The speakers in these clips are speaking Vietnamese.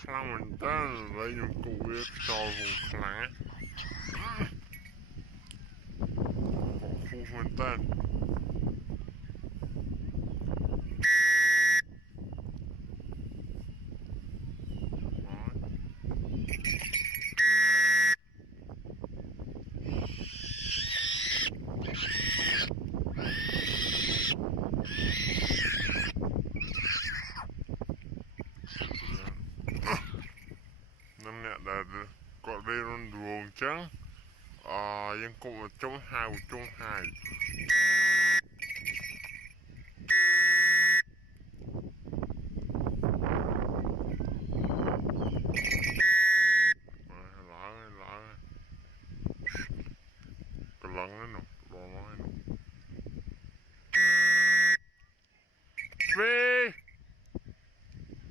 ខ្លាំងមែនតើហើយខ្ញុំគូវាខ្យល់vùngខ្លាំងគូមែនតើนั่นเนี่ยแต่ก็ได้รุนดวงจังยังคงจงหายจงหายล้างกำลังนั่นหนูรอน้อยหนูเฟ้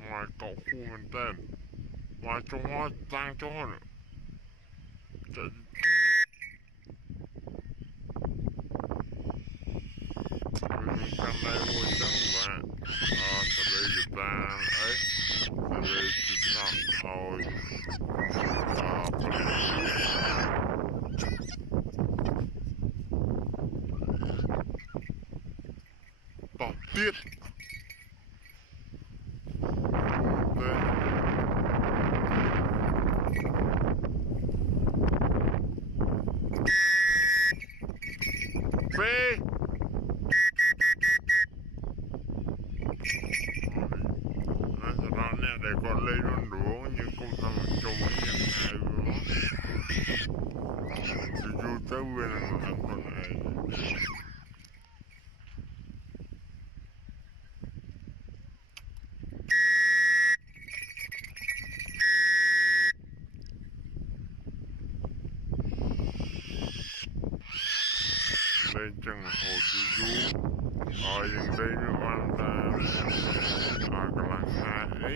มาเกาะคู่มันเต้นมาจงว่าตั้งจ้อนจะกันได้มวยจังหวะทะเลจะตามทะเลจะตักเอาต่อเตี้ยเฟ้นั่นสำหรับเนี่ยแต่ก่อนเลยรุ่นหลวงยังคงทำจมยังไงอยู่จู่ๆเต้าเวรนั่งคนไหนได้จังโหดอยู่ยังได้มีวันกำลังหายัง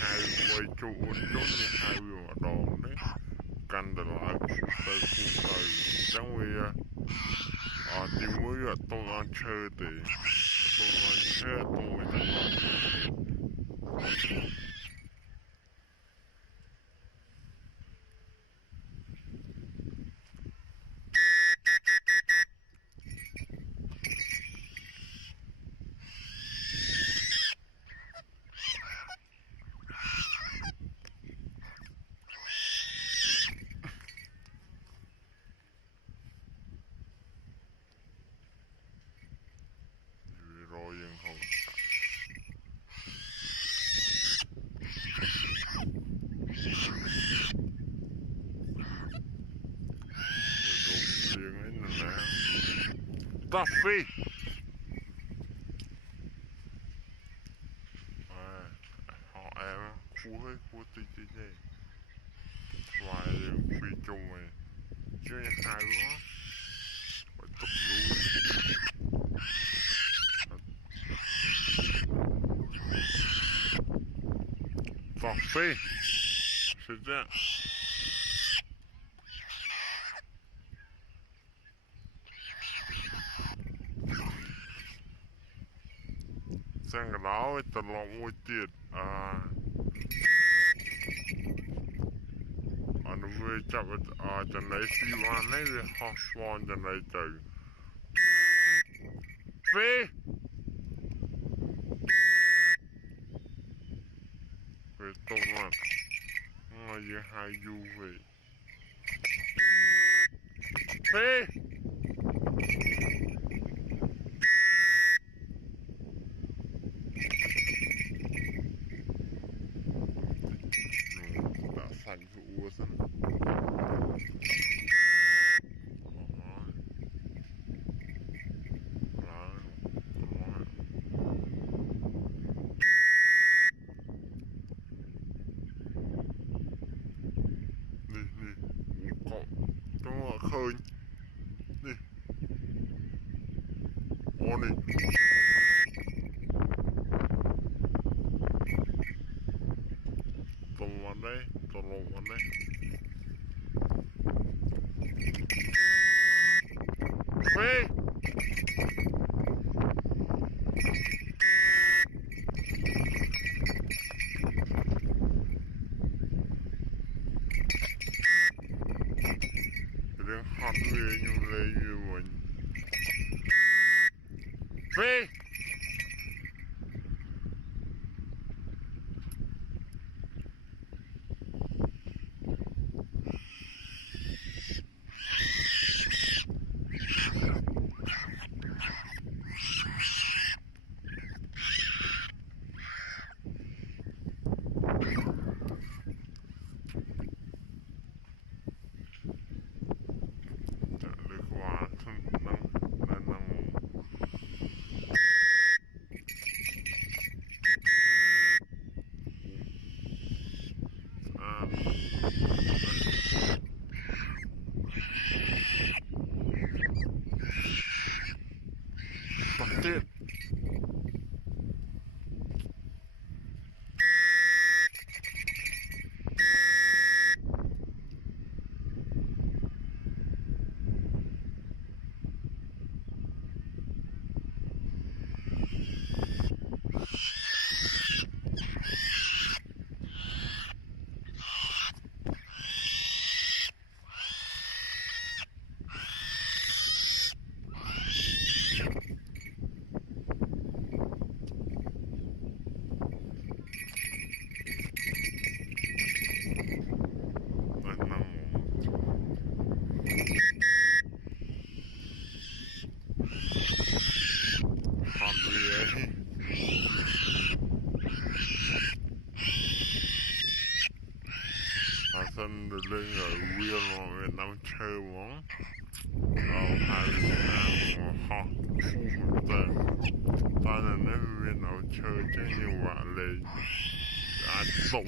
หายไว้จุดจนยังหายอยู่ดองนี่กันตลอดไปคู่ไปจังเวียที่มือต้องอันเชิดต้องอันเชิดต้องไปจังรอยังห้องเลี้ยงให้หน่อยนะตัฟฟี่họ em khu tì tì này vài phi chung này chưa nhặt hai quá phải tập luônตัฟฟี่สุดยอดจังกระดาษตลอดมวยเตียดอันนี้จับจะไหนสีวันไหนเลยฮอสวอนจะไหนเจอเฟ้เฟ้ตรงนั้นยังหายอยู่เฟ้เฟ้สั่นหัวสั่นนี่เกาะต้องเคยนี่อ๋อนี่ตรงวันได้ตรงวันได้เฟ้ về nhung lấy về mình về được quá thân năng năng năng bắt tiết năng hot về sân được lên ở wheel mà Việt Nam chơi món hai Việt Nam mà hot một tên ta là nếu Việt Nam chơi chứ như vậy lên đã tổng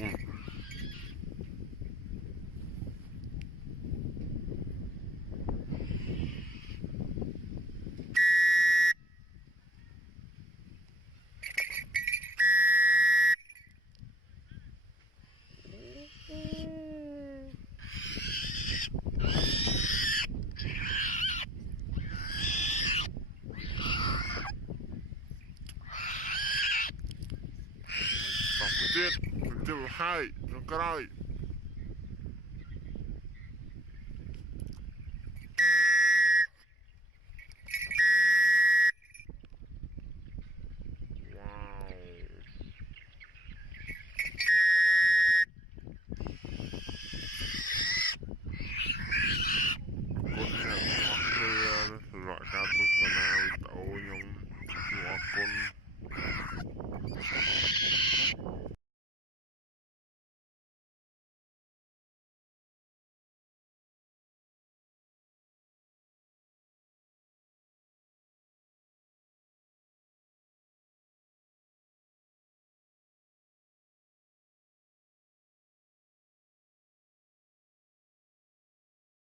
Tiết, hai, nó cái